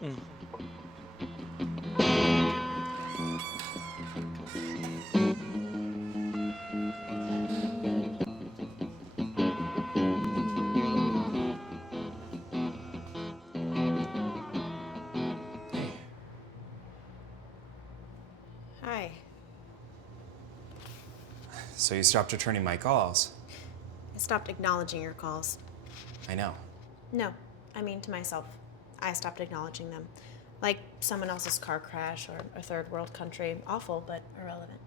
Hi. So you stopped returning my calls. I stopped acknowledging your calls. I know. No, I mean to myself. I stopped acknowledging them. Like someone else's car crash or a third world country. Awful, but irrelevant.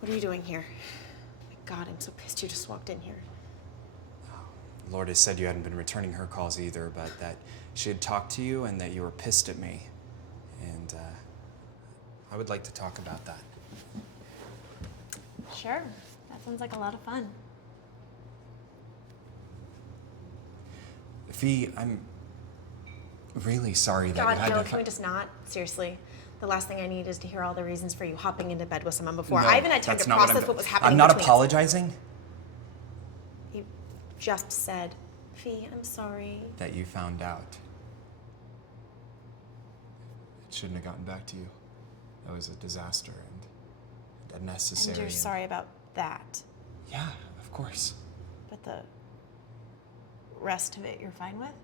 What are you doing here? My God, I'm so pissed you just walked in here. Lourdes said you hadn't been returning her calls either, but that she had talked to you and that you were pissed at me. And I would like to talk about that. Sure, that sounds like a lot of fun. Fee, I'm really sorry that God, you had no, to... can we just not? Seriously. The last thing I need is to hear all the reasons for you hopping into bed with someone before No, I even had time that's to not what process what was happening I'm not between us. apologizing You just said, Fee, I'm sorry. that you found out. It shouldn't have gotten back to you. That was a disaster and unnecessary. And you're sorry about that. Yeah, of course. But the rest of it you're fine with?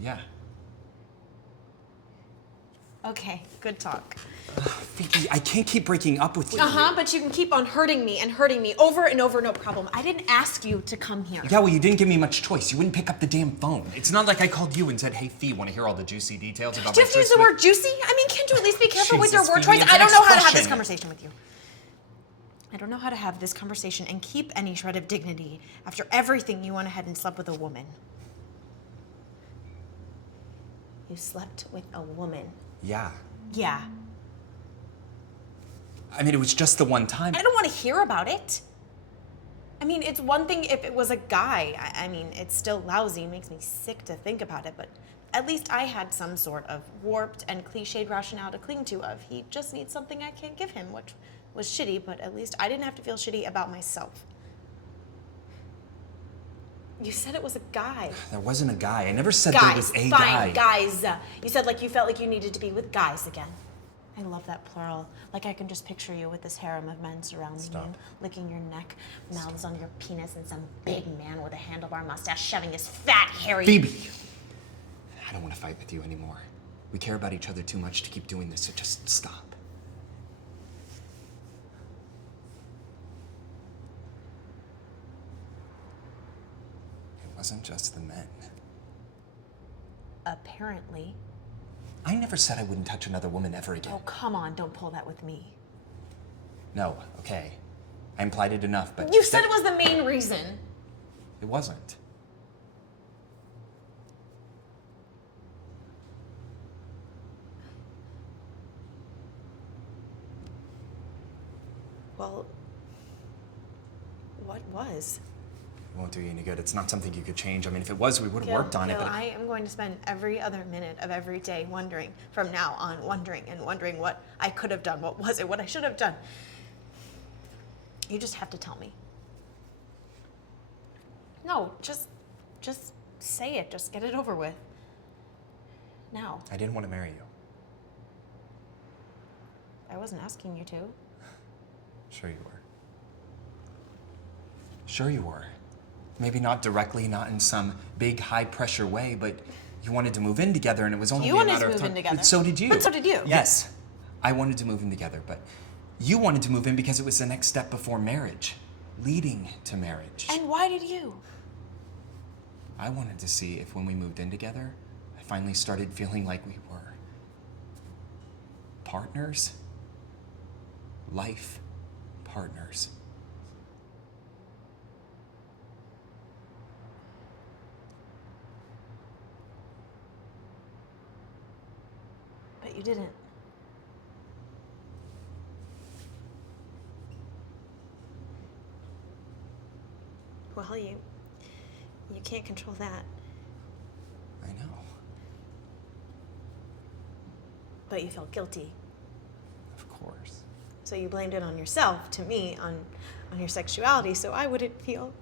Yeah. Okay, good talk. Vicky, I can't keep breaking up with you. But you can keep on hurting me over and over, no problem. I didn't ask you to come here. Yeah, well, you didn't give me much choice. You wouldn't pick up the damn phone. It's not like I called you and said, hey, Fee, want to hear all the juicy details about Do you have to use the word juicy? I mean, can't you at least be careful with your Jesus, word Phoebe, choice? it's I an don't know how to have this expression. conversation with you. I don't know how to have this conversation and keep any shred of dignity after everything you went ahead and slept with a woman. You slept with a woman. Yeah. Yeah. I mean, it was just the one time. I don't want to hear about it. I mean, it's one thing if it was a guy. I mean, it's still lousy, makes me sick to think about it, but at least I had some sort of warped and cliched rationale to cling to of he just needs something I can't give him, which was shitty, but at least I didn't have to feel shitty about myself. You said it was a guy. There wasn't a guy. I never said Guys, there was a fine, guy. guys. You said like you felt like you needed to be with guys again. I love that plural. Like I can just picture you with this harem of men surrounding you, licking your neck, mouths on your penis, and some big man with a handlebar mustache shoving his fat, hairy... Phoebe! I don't want to fight with you anymore. We care about each other too much to keep doing this, so just stop. It wasn't just the men. Apparently. I never said I wouldn't touch another woman ever again. Oh, come on, don't pull that with me. No, okay. I implied it enough, but... You said it was the main reason. It wasn't. Well, what was? It won't do you any good. It's not something you could change. I mean, if it was, we would have worked on it, Gil, but... I am going to spend every other minute of every day wondering, from now on, wondering what I could have done, what was it, what I should have done. You just have to tell me. No, just say it. Just get it over with. Now. I didn't want to marry you. I wasn't asking you to. Sure you were. Sure you were. Maybe not directly, not in some big, high-pressure way, but you wanted to move in together, and it was only a matter of time. You wanted to move in together. But so did you. But so did you. Yes. I wanted to move in together, but you wanted to move in because it was the next step before marriage, leading to marriage. And why did you? I wanted to see if when we moved in together, I finally started feeling like we were partners, life partners. But you didn't. Well, you can't control that. I know. But you felt guilty. Of course. So you blamed it on yourself, to me, on your sexuality, so I wouldn't feel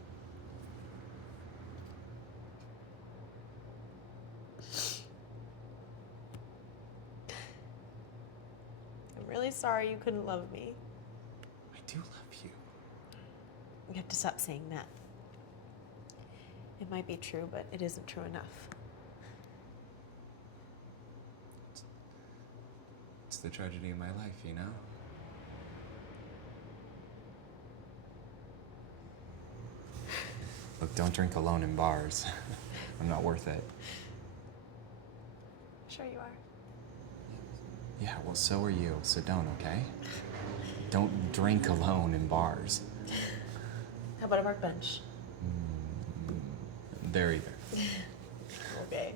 really sorry you couldn't love me. I do love you. You have to stop saying that. It might be true, but it isn't true enough. It's the tragedy of my life, you know? Look, don't drink alone in bars. I'm not worth it. Sure you are. Yeah, well, so are you, so don't, okay? Don't drink alone in bars. How about a park bench? There either. Okay.